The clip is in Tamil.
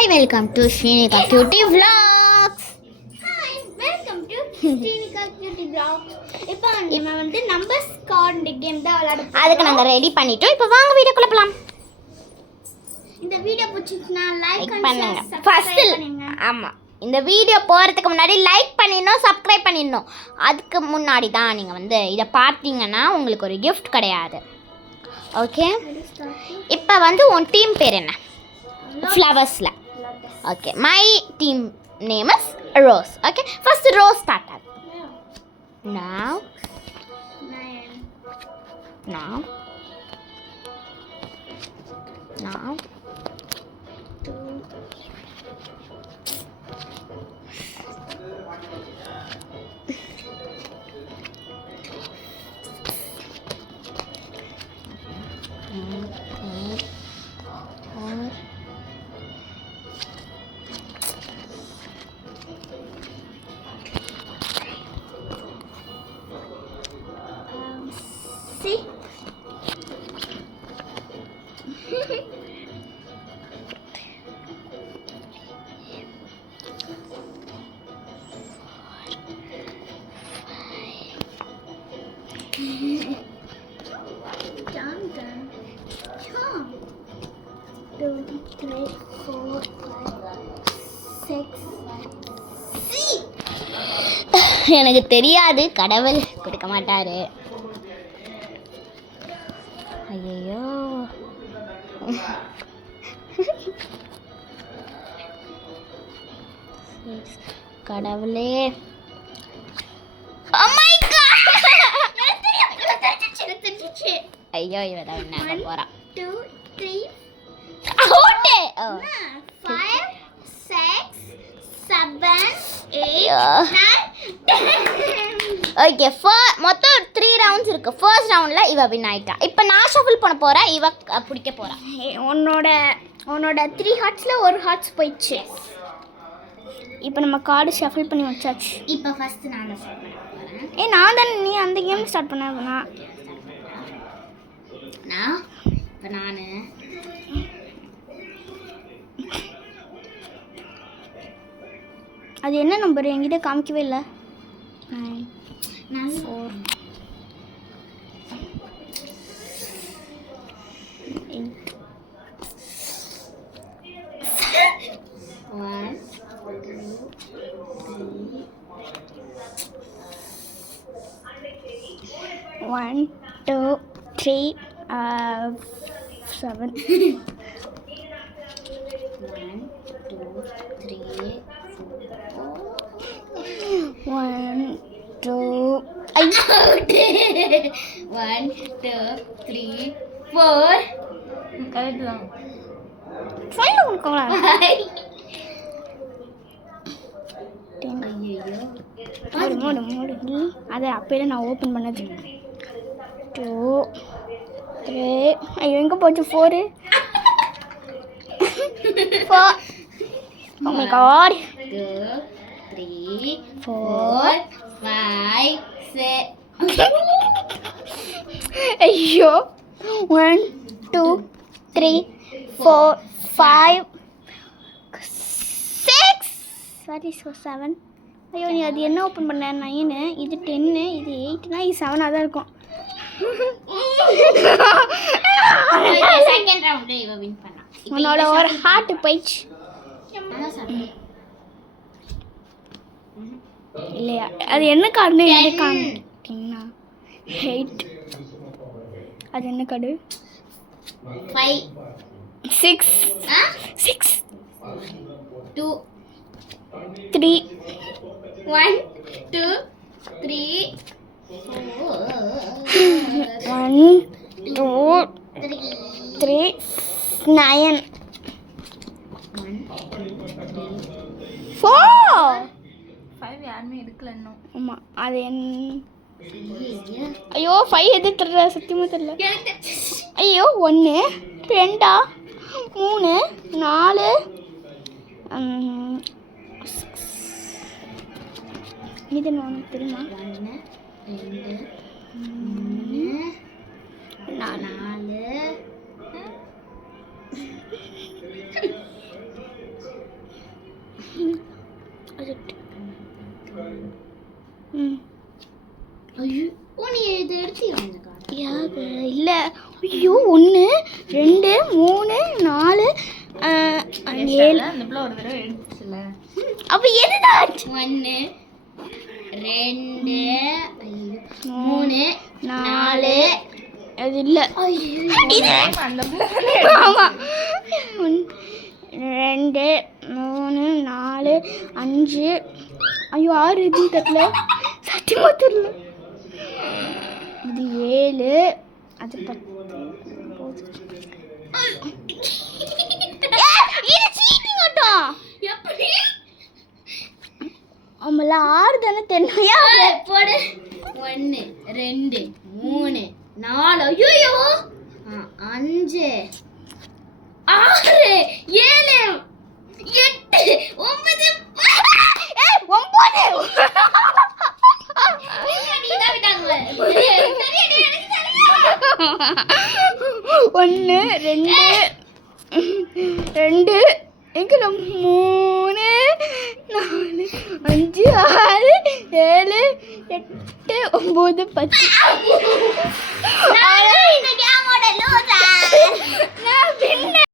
Hi, welcome to Shrinika Cutie Vlogs. Hi, welcome to Shrinika Cutie Vlogs. இப்போ நம்ம வந்து நம்பர்ஸ் கார்டு கேம் தான் விளையாட போறோம். அதுக்கு நாங்க ரெடி பண்ணிட்டோம். இப்போ வாங்க வீடியோக்குள்ள போலாம். இந்த வீடியோ பிடிச்சிருந்தா லைக் பண்ணுங்க. ஃபர்ஸ்ட் பண்ணுங்க. ஆமா. இந்த வீடியோ போறதுக்கு முன்னாடி லைக் பண்ணிடணும், சப்ஸ்கிரைப் பண்ணிடணும். அதுக்கு முன்னாடி தான் நீங்க வந்து இத பார்த்தீங்கன்னா உங்களுக்கு ஒரு gift கிடையாது. ஓகே? இப்போ வந்து உன் டீம் பேர் என்ன? Flowersல. Okay, my team name is Rose. Okay, first Rose start. Now. See? Done. 2, 3, 4, 5, 6. எனக்கு தெரியாது, கடவுள் கொடுக்க மாட்டாரு. ஐயோ கடவுளே. Oh my god. ஐயோ இவட என்ன போறா. 2, 3, ஓட்டே. 5, 6, 7, 8, ஐயோ. 9, 10. ஓகே, மொத்தம் 3 ரவுண்ட்ஸ் இருக்கு. ஃபர்ஸ்ட் ரவுண்ட்ல இவ வின் ஆயிட்டா. இப்போ நான் ஷஃபிள் பண்ண போறேன், இவ பிடிக்க போறா. உன்னோட 3 ஹார்ட்ஸ்ல ஒரு ஹார்ட்ஸ் போயிடுச்சு. இப்போ நம்ம கார்டு ஷஃபிள் பண்ணி வச்சாச்சு. இப்போ ஃபர்ஸ்ட் நான் ஸ்டார்ட் பண்ண போறேன். நான் தானே நீ அந்த கேம் ஸ்டார்ட் பண்ண இப்போ நானு அது என்ன நம்பர் என்கிட்ட காமிக்கவே இல்லை. 9 4 1 2 3 7 1 2 1 2 3 4 கரெக்ட் தான். ஃபைனல் கொடுக்கலாம். மூடு அதை அப்பயே நான் ஓப்பன் பண்ணது. 2 3 ஐயோ எங்கே போச்சு 4 Oh my god. 2 3 4 5 6 ஐயோ 1 2 3 4 5 6 சாரி 7. ஐயோ நீ அது என்ன ஓப்பன் பண்ண? 9 இது 10 இது 8னா இது 7ஆக தான் இருக்கும். செகண்ட் ரவுண்ட் இவ வின் பண்ணா. உன்னோட ஒரு ஹார்ட் போயிடுச்சு இல்லையா? அது என்ன கார்டுன்னு எங்கே காமிட்டீங்கன்னா 8. அது என்ன கார்டு? 5 6 6 2 3 1 2 3 1 2 3 9 4 5 யாருமே எடுக்கல இன்னும். ஆமாம் அது ஐயோ 5 எது தெரியல, சத்தியமாக தெரியல. ஐயோ 1 2 3 4 இது நான் தெரியுமா? 1 2 3 4 ஏழு. அந்த பிள்ளை ஒரு தடவை எடுத்துச்சுல. அப்ப எதுதான் 1 2 3 4 அது இல்ல அந்த பிள்ளை ஆமா 2 3 4 5 ஐயோ 6 எதுவும் தெரியல சத்தியமா தெரியல இது 7 அது 10 எப்படி ஆமால 6 தானே தெரியும் போடு 1 2 3 4 ஐயோ 5 6 7 8 9 ஒன்று ரெண்டு ரெண்டு எங்கே 3 4 5 6 7 8 9 10